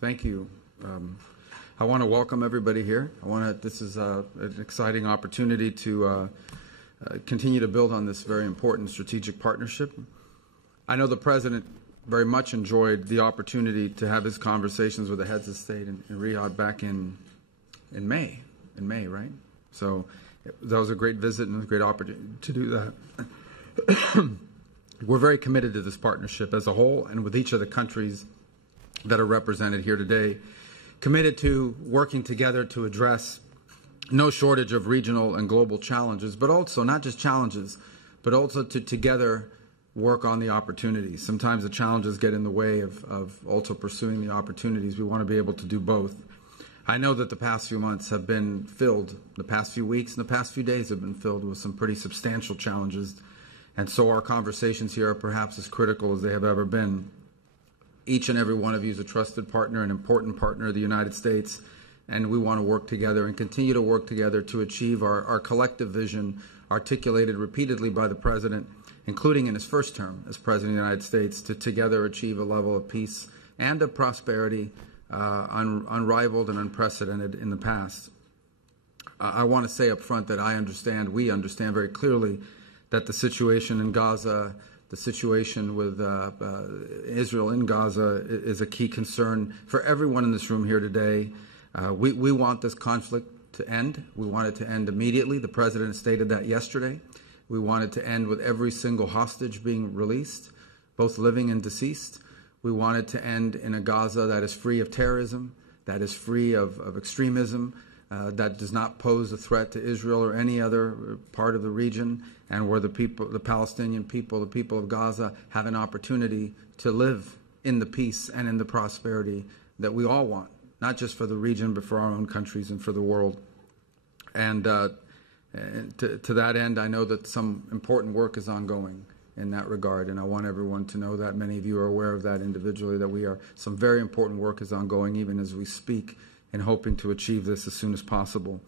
Thank you. I want to welcome everybody here. This is an exciting opportunity to continue to build on this very important strategic partnership. I know the President very much enjoyed the opportunity to have his conversations with the heads of state in Riyadh back in May, right? So that was a great visit and a great opportunity to do that. We're very committed to this partnership as a whole and with each of the countries that are represented here today, committed to working together to address no shortage of regional and global challenges, but also not just challenges, but also to together work on the opportunities. Sometimes the challenges get in the way of also pursuing the opportunities. We want to be able to do both. I know that the past few months have been filled, the past few weeks and the past few days have been filled with some pretty substantial challenges. And so our conversations here are perhaps as critical as they have ever been. Each and every one of you is a trusted partner, an important partner of the United States, and we want to work together and continue to work together to achieve our collective vision articulated repeatedly by the President, including in his first term as President of the United States, to together achieve a level of peace and of prosperity unrivaled and unprecedented in the past. I want to say up front that we understand very clearly that the situation in Gaza, the situation with Israel in Gaza is a key concern for everyone in this room here today. We want this conflict to end. We want it to end immediately. The President stated that yesterday. We want it to end with every single hostage being released, both living and deceased. We want it to end in a Gaza that is free of terrorism, that is free of extremism, that does not pose a threat to Israel or any other part of the region, and where the Palestinian people, the people of Gaza, have an opportunity to live in the peace and in the prosperity that we all want, not just for the region, but for our own countries and for the world. And to that end, I know that some important work is ongoing in that regard, and I want everyone to know that. Many of you are aware of that individually, that some very important work is ongoing even as we speak, and hoping to achieve this as soon as possible.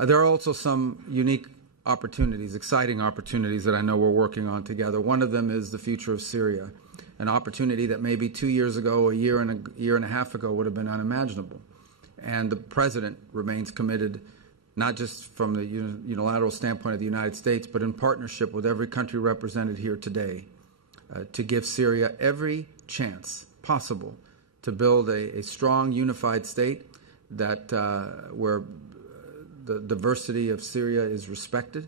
There are also some unique opportunities, exciting opportunities that I know we're working on together. One of them is the future of Syria, an opportunity that maybe 2 years ago, a year and a half ago would have been unimaginable. And the President remains committed, not just from the unilateral standpoint of the United States, but in partnership with every country represented here today, to give Syria every chance possible to build a strong, unified state where the diversity of Syria is respected,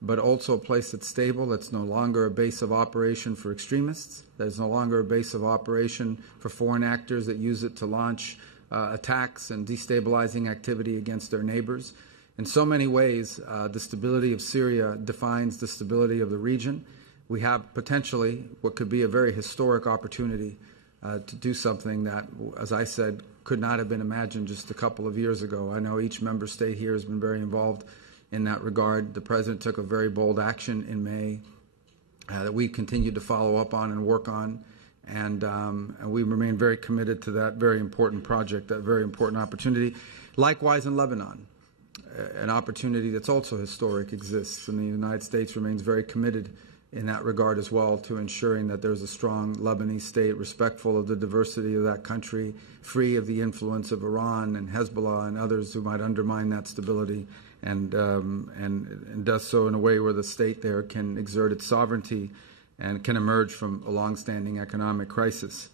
but also a place that's stable, that's no longer a base of operation for extremists, that is no longer a base of operation for foreign actors that use it to launch attacks and destabilizing activity against their neighbors. In so many ways, the stability of Syria defines the stability of the region. We have potentially what could be a very historic opportunity to do something that, as I said, could not have been imagined just a couple of years ago. I know each member state here has been very involved in that regard. The President took a very bold action in May that we continue to follow up on and work on, and we remain very committed to that very important project, that very important opportunity. Likewise in Lebanon, an opportunity that's also historic exists, and the United States remains very committed in that regard as well, to ensuring that there's a strong Lebanese state, respectful of the diversity of that country, free of the influence of Iran and Hezbollah and others who might undermine that stability, and does so in a way where the state there can exert its sovereignty and can emerge from a long-standing economic crisis.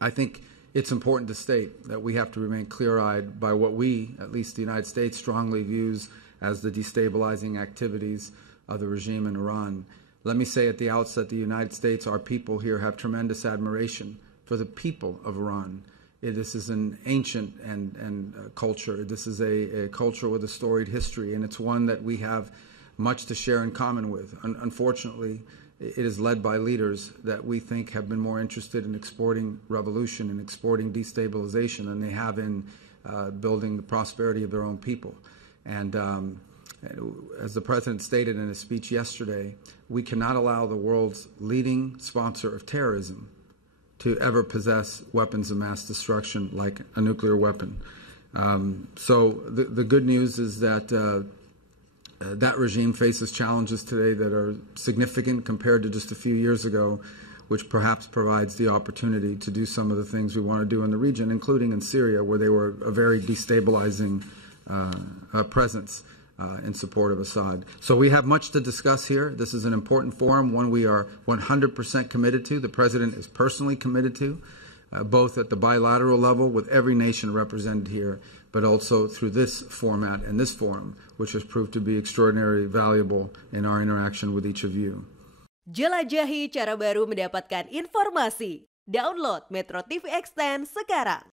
I think it's important to state that we have to remain clear-eyed by what we, at least the United States, strongly views as the destabilizing activities of the regime in Iran. Let me say at the outset, the United States, our people here, have tremendous admiration for the people of Iran. This is an ancient culture. This is a culture with a storied history, and it's one that we have much to share in common with. Unfortunately, it is led by leaders that we think have been more interested in exporting revolution and exporting destabilization than they have in building the prosperity of their own people. And as the President stated in his speech yesterday, we cannot allow the world's leading sponsor of terrorism to ever possess weapons of mass destruction like a nuclear weapon. So the good news is that that regime faces challenges today that are significant compared to just a few years ago, which perhaps provides the opportunity to do some of the things we want to do in the region, including in Syria, where they were a very destabilizing presence in support of Assad. So we have much to discuss here. This is an important forum, one we are 100% committed to. The President is personally committed to, both at the bilateral level with every nation represented here, but also through this format and this forum, which has proved to be extraordinarily valuable in our interaction with each of you. Jelajahi cara baru mendapatkan informasi. Download Metro TV Extend sekarang.